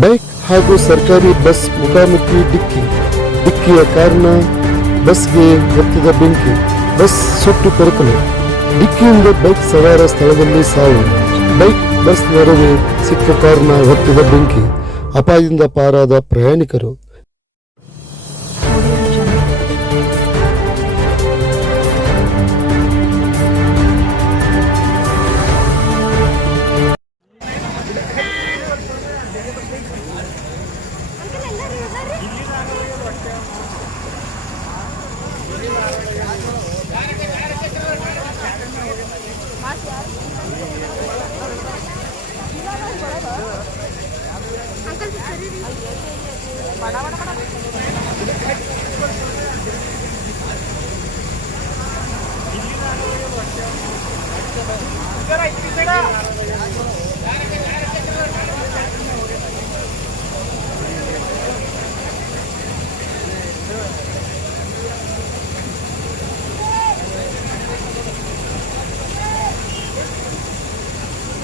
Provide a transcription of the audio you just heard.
Bike ಹಾಗೂ ಸರ್ಕಾರಿ bus ಮುಖಾಮುಖಿ ಡಿಕ್ಕಿ. ಡಿಕ್ಕಿಯ ಕಾರಣ ಬಸ್ಗೆ ಹೊತ್ತಿದ ಬೆಂಕಿ. ಬಸ್ ಸುಟ್ಟು ಕೊರಕಲು. ಡಿಕ್ಕಿಯಿಂದ ಬೈಕ್ ಸವಾರ ಸ್ಥಳದಲ್ಲಿ ಸಾವು. ಬೈಕ್ ಬಸ್ ನಡುವೆ ಸಿಕ್ಕ ಕಾರಣ ಹೊತ್ತಿದ ಬೆಂಕಿ. ಅಪಾಯದಿಂದ ಪಾರಾದ ಪ್ರಯಾಣಿಕರು. ಇಲ್ಲಿರೋದು ಯಾಕೋ ಕಟ್ಟೆ ಅಂಶ ಮಾತು ಆಂಕಲ್